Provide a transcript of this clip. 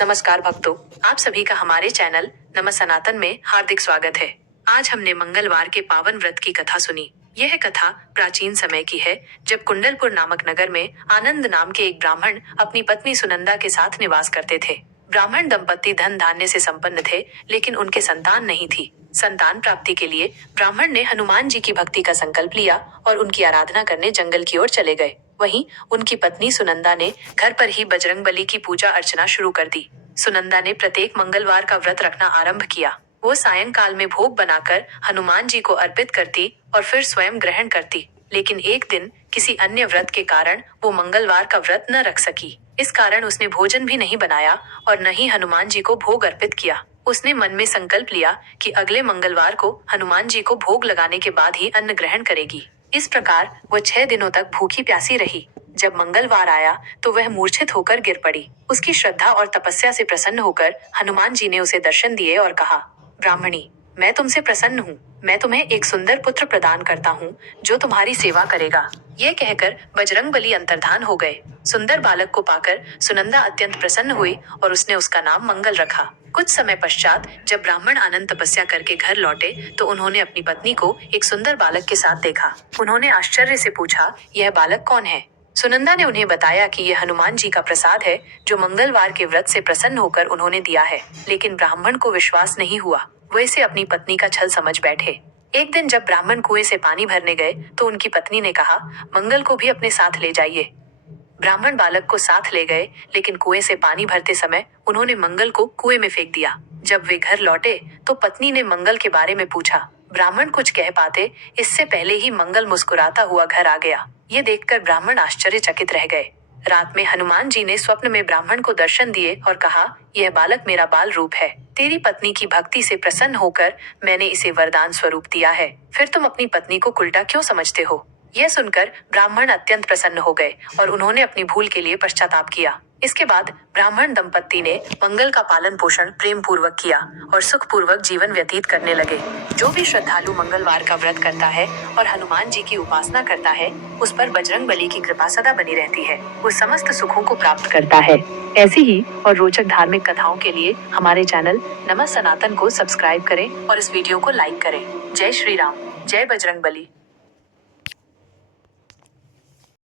नमस्कार भक्तों, आप सभी का हमारे चैनल नमः सनातन में हार्दिक स्वागत है। आज हमने मंगलवार के पावन व्रत की कथा सुनी। यह कथा प्राचीन समय की है, जब कुंडलपुर नामक नगर में आनंद नाम के एक ब्राह्मण अपनी पत्नी सुनंदा के साथ निवास करते थे। ब्राह्मण दंपति धन धान्य से संपन्न थे, लेकिन उनके संतान नहीं थी। संतान प्राप्ति के लिए ब्राह्मण ने हनुमान जी की भक्ति का संकल्प लिया और उनकी आराधना करने जंगल की ओर चले गए। वहीं उनकी पत्नी सुनंदा ने घर पर ही बजरंगबली की पूजा अर्चना शुरू कर दी। सुनंदा ने प्रत्येक मंगलवार का व्रत रखना आरंभ किया। वो सायंकाल में भोग बनाकर हनुमान जी को अर्पित करती और फिर स्वयं ग्रहण करती। लेकिन एक दिन किसी अन्य व्रत के कारण वो मंगलवार का व्रत न रख सकी। इस कारण उसने भोजन भी नहीं बनाया और न ही हनुमान जी को भोग अर्पित किया। उसने मन में संकल्प लिया कि अगले मंगलवार को हनुमान जी को भोग लगाने के बाद ही अन्न ग्रहण करेगी। इस प्रकार वह 6 दिनों तक भूखी प्यासी रही। जब मंगलवार आया तो वह मूर्छित होकर गिर पड़ी। उसकी श्रद्धा और तपस्या से प्रसन्न होकर हनुमान जी ने उसे दर्शन दिए और कहा, ब्राह्मणी, मैं तुमसे प्रसन्न हूँ। मैं तुम्हें एक सुंदर पुत्र प्रदान करता हूँ, जो तुम्हारी सेवा करेगा। यह कहकर बजरंगबली अंतर्धान हो गए। सुंदर बालक को पाकर सुनंदा अत्यंत प्रसन्न हुई और उसने उसका नाम मंगल रखा। कुछ समय पश्चात जब ब्राह्मण आनंद तपस्या करके घर लौटे तो उन्होंने अपनी पत्नी को एक सुंदर बालक के साथ देखा। उन्होंने आश्चर्य से पूछा, यह बालक कौन है? सुनंदा ने उन्हें बताया कि यह हनुमान जी का प्रसाद है, जो मंगलवार के व्रत से प्रसन्न होकर उन्होंने दिया है। लेकिन ब्राह्मण को विश्वास नहीं हुआ। वह इसे अपनी पत्नी का छल समझ बैठे। एक दिन जब ब्राह्मण कुएं से पानी भरने गए तो उनकी पत्नी ने कहा, मंगल को भी अपने साथ ले जाइए। ब्राह्मण बालक को साथ ले गए, लेकिन कुएं से पानी भरते समय उन्होंने मंगल को कुएं में फेंक दिया। जब वे घर लौटे तो पत्नी ने मंगल के बारे में पूछा। ब्राह्मण कुछ कह पाते इससे पहले ही मंगल मुस्कुराता हुआ घर आ गया। ये देखकर ब्राह्मण आश्चर्यचकित रह गए। रात में हनुमान जी ने स्वप्न में ब्राह्मण को दर्शन दिए और कहा, यह बालक मेरा बाल रूप है। तेरी पत्नी की भक्ति से प्रसन्न होकर मैंने इसे वरदान स्वरूप दिया है। फिर तुम अपनी पत्नी को उल्टा क्यों समझते हो? यह सुनकर ब्राह्मण अत्यंत प्रसन्न हो गए और उन्होंने अपनी भूल के लिए पश्चाताप किया। इसके बाद ब्राह्मण दंपत्ति ने मंगल का पालन पोषण प्रेम पूर्वक किया और सुख पूर्वक जीवन व्यतीत करने लगे। जो भी श्रद्धालु मंगलवार का व्रत करता है और हनुमान जी की उपासना करता है, उस पर बजरंगबली की कृपा सदा बनी रहती है। वो समस्त सुखों को प्राप्त करता है। ऐसी ही और रोचक धार्मिक कथाओं के लिए हमारे चैनल नमः सनातन को सब्सक्राइब करें और इस वीडियो को लाइक करें। जय श्री राम, जय बजरंगबली।